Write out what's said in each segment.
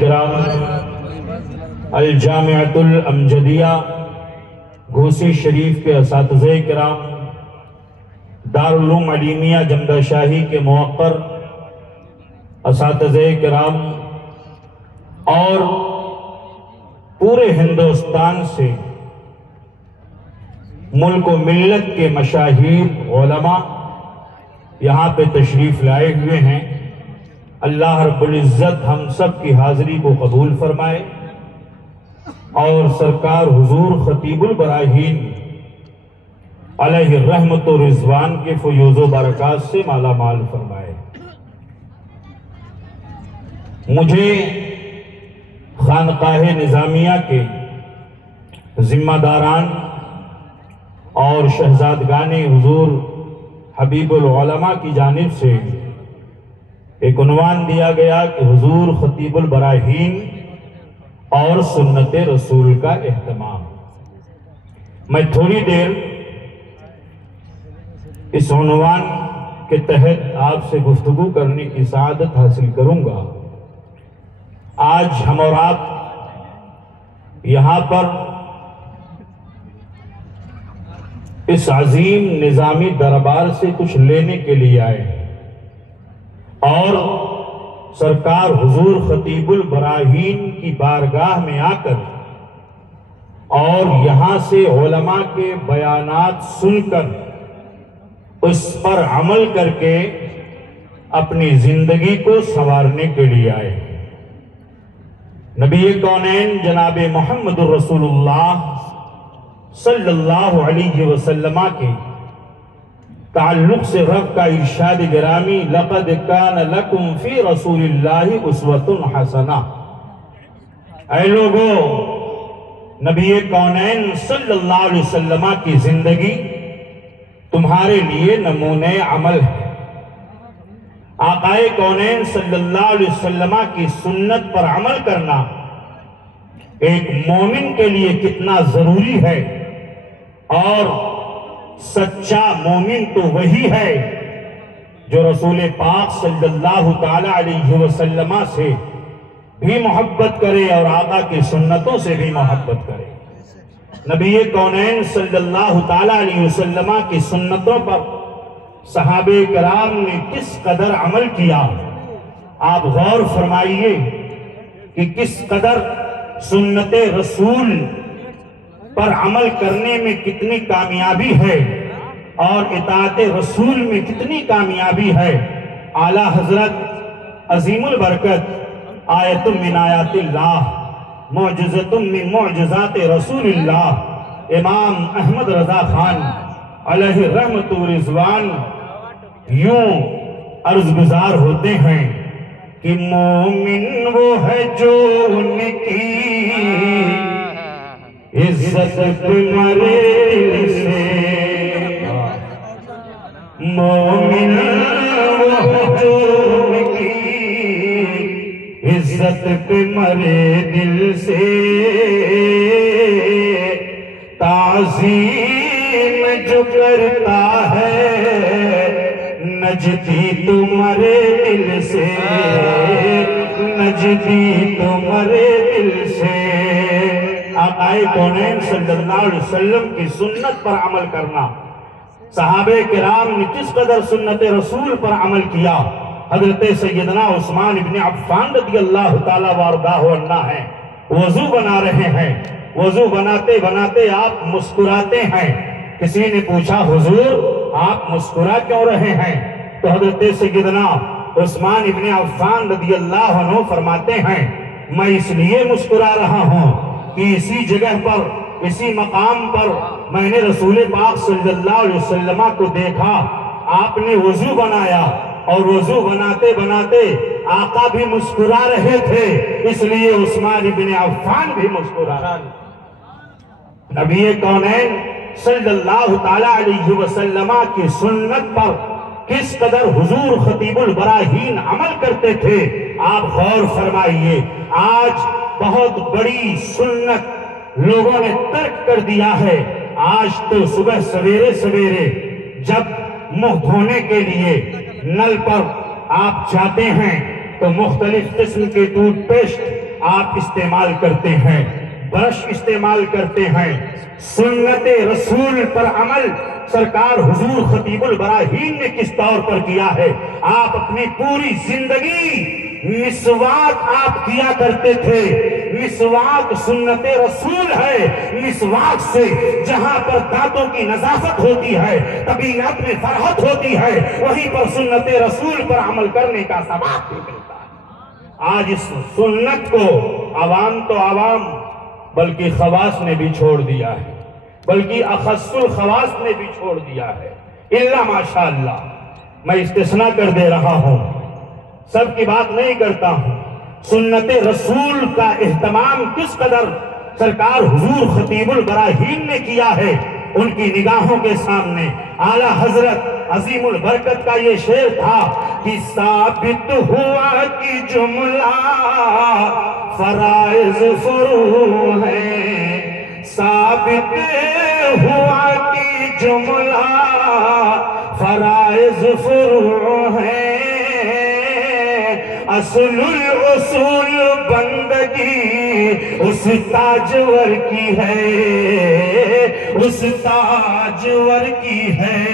کرام الجامعۃ الامجدیہ گھوسی شریف کے اساتذہ کرام، دارالعلوم علیمیہ جمدہ شاہی کے موقر اساتذہ کرام اور پورے ہندوستان سے ملک و ملت کے مشاہیر علماء یہاں پہ تشریف لائے ہوئے ہیں۔ اللہ رب العزت ہم سب کی حاضری کو قبول فرمائے اور سرکار حضور خطیب البراہین علیہ رحمت و رضوان کے فیوز و برکات سے مالا مال فرمائے۔ مجھے خانقاہ نظامیہ کے ذمہ داران اور شہزادگان حضور حبیب العلماء کی جانب سے ایک عنوان دیا گیا کہ حضور خطیب البراہین اور سنت رسول کا اہتمام۔ میں تھوڑی دیر اس عنوان کے تحت آپ سے گفتگو کرنے کی سعادت حاصل کروں گا۔ آج ہم اور آپ یہاں پر اس عظیم نظامی دربار سے کچھ لینے کے لیے آئے ہیں اور سرکار حضور خطیب البراہین کی بارگاہ میں آ کر اور یہاں سے علماء کے بیانات سن کر اس پر عمل کر کے اپنی زندگی کو سنوارنے کے لیے آئے۔ نبی کونین جناب محمد رسول اللہ صلی اللہ علیہ وسلم کے تعلق سے رب کا ارشاد گرامی لقد کان لکم فی رسول اللہ اسوۃ حسنہ۔ اے لوگو، نبی کونین صلی اللہ علیہ وسلم کی زندگی تمہارے لیے نمونہ عمل ہے۔ آقائے کونین صلی اللہ علیہ وسلم کی سنت پر عمل کرنا ایک مومن کے لیے کتنا ضروری ہے، اور سچا مومن تو وہی ہے جو رسول پاک صلی اللہ تعالی علیہ وسلم سے بھی محبت کرے اور آقا کی سنتوں سے بھی محبت کرے۔ نبی کونین صلی اللہ تعالی علیہ وسلم کی سنتوں پر صحابہ کرام نے کس قدر عمل کیا، آپ غور فرمائیے کہ کس قدر سنت رسول پر عمل کرنے میں کتنی کامیابی ہے اور اطاعت رسول میں کتنی کامیابی ہے۔ اعلیٰ حضرت عظیم البرکت آیت من آیات اللہ معجزۃ من معجزات رسول اللہ امام احمد رضا خان علیہ رحمت و رضوان یوں عرض گزار ہوتے ہیں کہ مومن وہ ہے جو ان کی عزت پہ مرے سے، مومن وہ ہے جو ان کی عزت پہ مرے دل سے، تعظیم جو کرتا ہے نجدی تو مرے دل سے، نجدی تو مرے دل سے۔ آقائے کونین صلی اللہ علیہ وسلم کی سنت پر عمل کرنا، صحابہ کرام نے کس قدر سنت رسول پر عمل کیا۔ حضرت سیدنا عثمان ابن عفان رضی اللہ تعالیٰ وارضاہ عنہ ہیں، وضو بنا رہے ہیں، وضو بناتے بناتے آپ مسکراتے ہیں۔ کسی نے پوچھا حضور آپ مسکرا کیوں رہے ہیں؟ تو حضرت سیدنا عثمان ابن عفان رضی اللہ عنہ فرماتے ہیں میں اس لیے مسکرا رہا ہوں کہ اسی جگہ پر، اسی مقام پر میں نے رسول پاک صلی اللہ علیہ وسلم کو دیکھا، آپ نے وضو بنایا اور وضو بناتے بناتے آقا بھی مسکرا رہے تھے، اس لیے عثمان ابن عفان بھی مسکرا رہے۔ نبی کونین صلی اللہ تعالی علیہ وسلم کی سنت پر کس قدر حضور خطیب البراہین عمل کرتے تھے، آپ غور فرمائیے۔ آج بہت بڑی سنت لوگوں نے ترک کر دیا ہے۔ آج تو صبح سویرے سویرے جب منہ دھونے کے لیے نل پر آپ جاتے ہیں تو مختلف قسم کے ٹوتھ پیسٹ آپ استعمال کرتے ہیں، برش استعمال کرتے ہیں۔ سنت رسول پر عمل سرکار حضور خطیب البراہیم نے کس طور پر کیا ہے؟ آپ اپنی پوری زندگی مسواک آپ کیا کرتے تھے۔ مسواک سنت رسول ہے۔ مسواک سے جہاں پر دانتوں کی نظافت ہوتی ہے، طبیعت میں فرحت ہوتی ہے، وہیں پر سنت رسول پر عمل کرنے کا ثواب بھی ملتا ہے۔ آج اس سنت کو عوام تو عوام بلکہ خواص نے بھی چھوڑ دیا ہے، بلکہ اخص الخواص نے بھی چھوڑ دیا ہے، الا ماشاءاللہ۔ میں استثناء کر دے رہا ہوں، سب کی بات نہیں کرتا ہوں۔ سنت رسول کا اہتمام کس قدر سرکار حضور خطیب البراہیم نے کیا ہے، ان کی نگاہوں کے سامنے اعلیٰ حضرت عظیم البرکت کا یہ شعر تھا کہ ثابت ہوا کہ جملہ فرائض فرو ہے، ثابت ہوا کہ جملہ فرائض فرو ہے، اصل الاصول بندگی اس تاجور کی ہے، اس تاجور کی ہے۔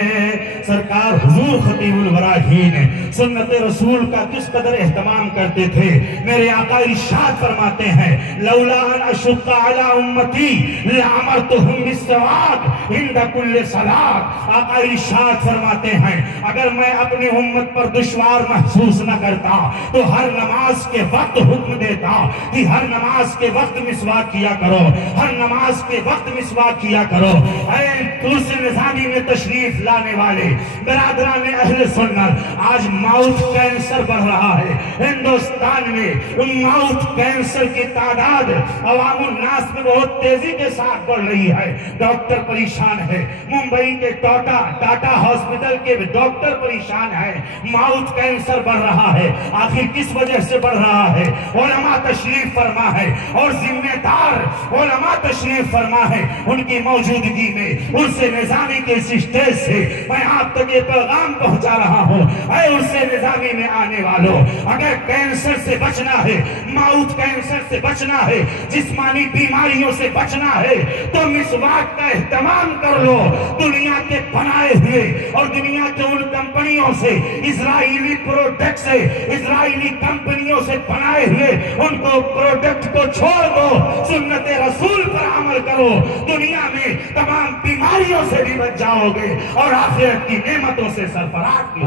سرکار حضور خطیب البراہیم سنت رسول کا کس قدر اہتمام کرتے تھے۔ میرے آقا ارشاد فرماتے ہیں لولا ان اشق علی امتی لامرتہم بالسواک عند کل صلاۃ۔ آقا ارشاد فرماتے ہیں اگر میں اپنی امت پر دشوار محسوس نہ کرتا تو ہر نماز کے وقت حکم دیتا کہ ہر نماز کے وقت مسواک کیا کرو، ہر نماز کے وقت مسواک کیا کرو۔ اے دروس نظامی میں تشریف لانے والے برادران اہل سنت، آج ماؤتھ کینسر بڑھ رہا ہے ہندوستان میں۔ ماؤتھ کینسر کی تعداد عوام الناس میں بہت تیزی کے ساتھ بڑھ رہی ہے۔ ڈاکٹر پریشان ہے، ممبئی کے ٹاٹا ہاسپٹل کے ڈاکٹر پریشان ہے، ماؤتھ کینسر بڑھ رہا ہے۔ آخر کس وجہ سے بڑھ رہا ہے؟ علماء تشریف فرما ہے اور ذمہ دار علماء تشریف فرما ہے، ان کی موجودگی میں عرس نظامی کے اسٹیج سے میں آپ تک یہ پیغام پہنچا رہا ہوں۔ اے عرس نظامی میں آنے والوں، اگر کینسر سے بچنا ہے، ماؤتھ کینسر سے بچنا ہے، جسمانی بیماریوں سے بچنا ہے تو مسواک کا اہتمام کر لو۔ دنیا کے بنائے ہوئے اور دنیا کے ان کمپنیوں سے، اسرائیلی پروڈکٹ سے، اسرائیلی کمپنیوں سے بنائے ہوئے ان کو پروڈکٹ کو چھوڑ دو، سنت رسول پر عمل کرو، دنیا میں تمام بیماریوں سے بھی بچ جاؤ گے اور آخرت کی نعمتوں سے سرفراز بھی ہو۔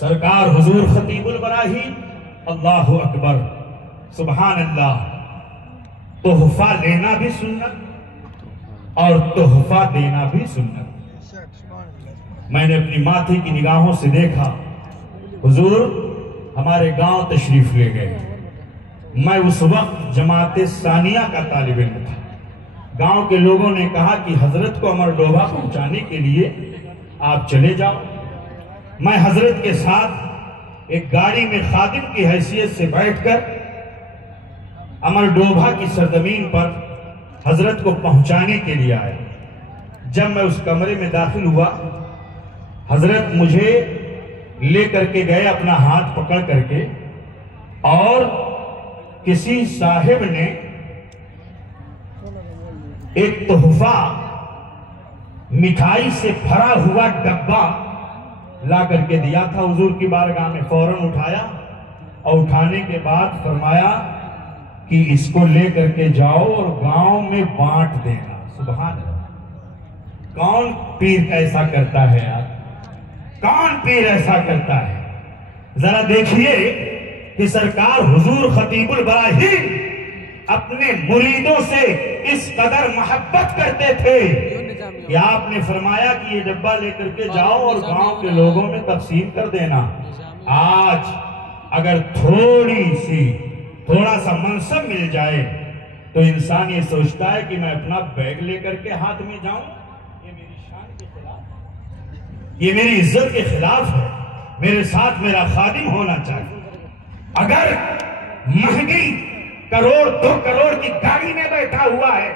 سرکار حضور خطیب البراہیم، اللہ اکبر، سبحان اللہ، تحفہ لینا بھی سنت اور تحفہ دینا بھی سنت۔ میں نے اپنی ماتھی کی نگاہوں سے دیکھا، حضور ہمارے گاؤں تشریف لے گئے۔ میں اس وقت جماعت ثانیہ کا طالب علم تھا۔ گاؤں کے لوگوں نے کہا کہ حضرت کو امر ڈوبھا پہنچانے کے لیے آپ چلے جاؤ۔ میں حضرت کے ساتھ ایک گاڑی میں خادم کی حیثیت سے بیٹھ کر امر ڈوبھا کی سرزمین پر حضرت کو پہنچانے کے لیے آیا۔ جب میں اس کمرے میں داخل ہوا، حضرت مجھے لے کر کے گئے اپنا ہاتھ پکڑ کر کے، اور کسی صاحب نے ایک تحفہ مٹھائی سے بھرا ہوا ڈبہ لا کر کے دیا تھا حضور کی بارگاہ میں۔ فوراً اٹھایا اور اٹھانے کے بعد فرمایا کہ اس کو لے کر کے جاؤ اور گاؤں میں بانٹ دینا۔ سبحان اللہ، کون پیر ایسا کرتا ہے یار؟ کون پیر ایسا کرتا ہے؟ ذرا دیکھیے کہ سرکار حضور خطیب البراہیم اپنے مریدوں سے اس قدر محبت کرتے تھے کہ آپ نے فرمایا کہ یہ ڈبہ لے کر کے جاؤ اور گاؤں کے لوگوں میں تقسیم کر دینا۔ آج اگر تھوڑا سا منصب مل جائے تو انسان یہ سوچتا ہے کہ میں اپنا بیگ لے کر کے ہاتھ میں جاؤں، یہ میری شان کے خلاف ہے، یہ میری عزت کے خلاف ہے، میرے ساتھ میرا خادم ہونا چاہیے۔ اگر مہنگی 1-2 کروڑ کی گاڑی میں بیٹھا ہوا ہے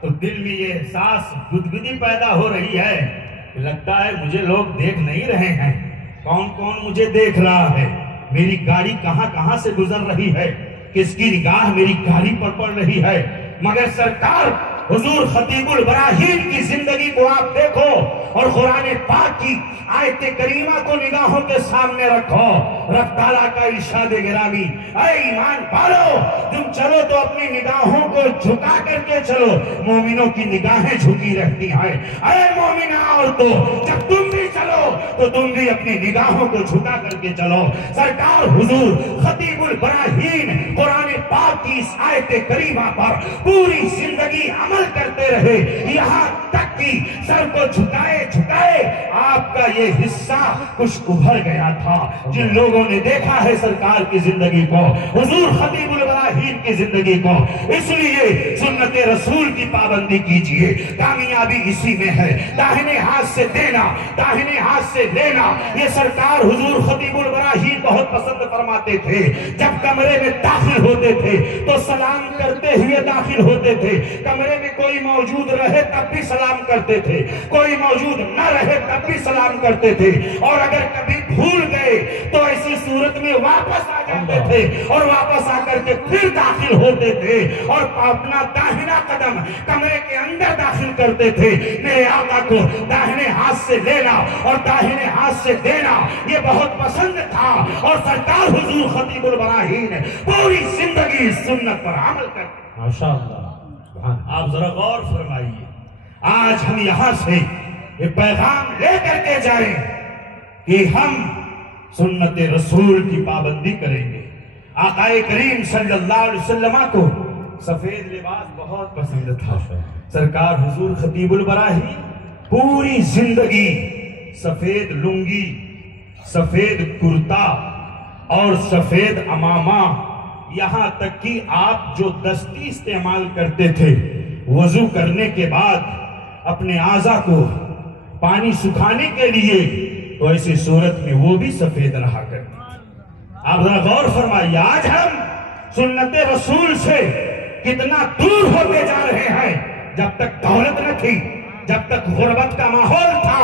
تو دل میں یہ احساس گدگدی پیدا ہو رہی ہے کہ لگتا ہے مجھے لوگ دیکھ نہیں رہے ہیں، کون کون مجھے دیکھ رہا ہے۔ میری گاڑی کہاں کہاں سے گزر رہی ہے، کس کی نگاہ میری گاڑی پر پڑ رہی ہے، مگر سرکار حضور خطیب البراہیم کی زندگی کو آپ دیکھو اور قرآن پاک کی آیت کریمہ کو نگاہوں کے سامنے رکھو۔ رب تعالیٰ کا ارشاد گرامی، اے ایمان والو تم چلو تو اپنی نگاہوں کو جھکا کر کے چلو، مومنوں کی نگاہیں جھکی رہتی ہیں۔ اے مومنہ عورتوں جب تم بھی چلو تو تم بھی اپنی نگاہوں کو جھکا کر کے چلو۔ سرکار حضور خطیب البراہیم قرآن پاک کی اس آیت کریمہ پر پوری زندگی عمل کرتے رہے، یہاں تک کہ سر کو جھکائے جھکائے آپ کا یہ حصہ کچھ ابھر گیا تھا۔ جن لوگوں نے دیکھا ہے سرکار کی زندگی کو، حضور خطیب البراہیم کی زندگی کو، اس لیے سنت رسول کی پابندی کیجئے، کامیابی اسی میں ہے۔ داہنے ہاتھ سے دینا، داہنے ہاتھ سے لینا، یہ سرکار حضور خطیب البراہیم بہت پسند فرماتے تھے۔ جب کمرے میں داخل ہوتے تھے تو سلام کرتے ہوئے داخل ہوتے تھے، کمرے میں کوئی موجود رہے تب بھی سلام کرتے تھے، کوئی موجود نہ رہے تب بھی سلام کرتے تھے، اور اگر کبھی بھول گئے تو ایسی صورت میں واپس آ جاتے تھے اور واپس آ کر کے پھر داخل ہوتے تھے اور اپنا داہنا قدم کمرے کے اندر داخل کرتے تھے۔ میرے آقا کو داہنے ہاتھ سے لینا اور داہنے ہاتھ سے دینا یہ بہت پسند تھا، اور سرکار حضور خطیب البراہیم پوری زندگی سنت پر عمل کرتے۔ ماشاءاللہ، آپ ذرا غور فرمائیے، آج ہم یہاں سے یہ پیغام لے کر کے جائیں کہ ہم سنت رسول کی پابندی کریں گے۔ آقا کریم صلی اللہ علیہ وسلم کو سفید لباس بہت پسند تھا۔ سرکار حضور خطیب البراہیم پوری زندگی سفید لنگی، سفید کرتا اور سفید عمامہ، یہاں تک کہ آپ جو دستی استعمال کرتے تھے وضو کرنے کے بعد اپنے اعضاء کو پانی سکھانے کے لیے، تو ایسی صورت میں وہ بھی سفید رہا کرتے تھے۔ آپ ذرا غور فرمائیے، آج ہم سنت رسول سے کتنا دور ہوتے جا رہے ہیں۔ جب تک دولت نہ تھی، جب تک غربت کا ماحول تھا،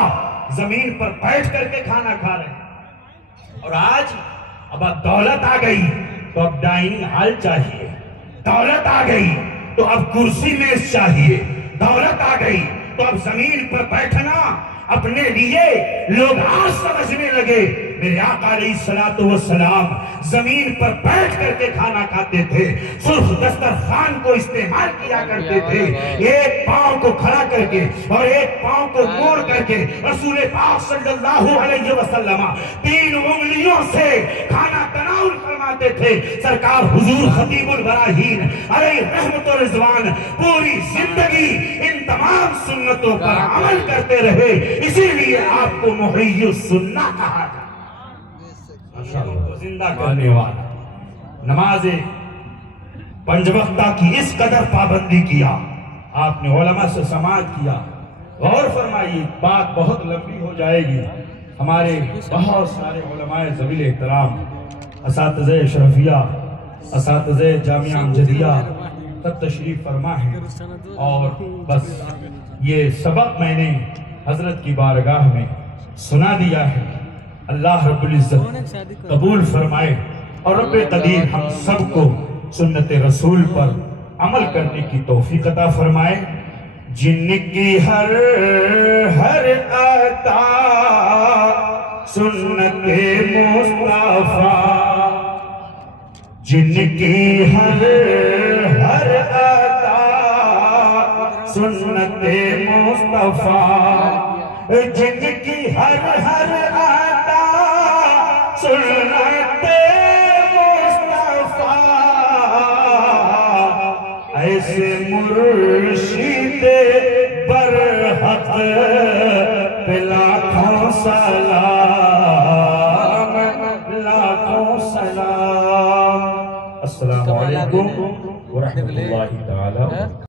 زمین پر بیٹھ کر کے کھانا کھا رہے ہیں، اور آج اب دولت آ گئی تو اب ڈائننگ ہال چاہیے، دولت آ گئی تو اب کرسی میز چاہیے، دولت آ گئی تو اب زمین پر بیٹھنا اپنے لیے لوگ آج سمجھنے لگے۔ میرے آقا علیہ السلام زمین پر بیٹھ کر کے کھانا کھاتے تھے، سرخ دسترخوان کو استعمال کیا کرتے تھے، ایک پاؤں کو کھڑا کر کے اور ایک پاؤں کو موڑ کر کے رسول پاک صلی اللہ علیہ وسلم 3 انگلیوں سے کھانا تناول فرماتے تھے۔ سرکار حضور خطیب البراہیم علیہ رحمت و رضوان پوری زندگی ان تمام سنتوں پر عمل کرتے رہے، اسی لیے آپ کو محیی السنہ کہا تھا، کو زندہ کرنے والا۔ نماز 5 وقتہ کی اس قدر پابندی کیا، آپ نے علماء سے سماعت کیا۔ غور فرمائیے، بات بہت لمبی ہو جائے گی، ہمارے بہت سارے علماء ذویل احترام، اساتذہ اشرفیہ، اساتذہ جامعہ امجدیہ تب تشریف فرما ہے، اور بس یہ سبق میں نے حضرت کی بارگاہ میں سنا دیا ہے۔ اللہ رب العزت قبول فرمائے اور رب قدیر ہم سب کو سنت رسول پر عمل کرنے کی توفیق عطا فرمائے۔ جن کی ہر عطا سنت مصطفیٰ، جن کی ہر عطا سنت مصطفیٰ، جن کی ہر عطا سنت مصطفیٰ، ایسے مرشد برحق پہ لاکھوں سلام، لاکھوں سلام۔ السلام علیکم ورحمۃ اللہ تعالی۔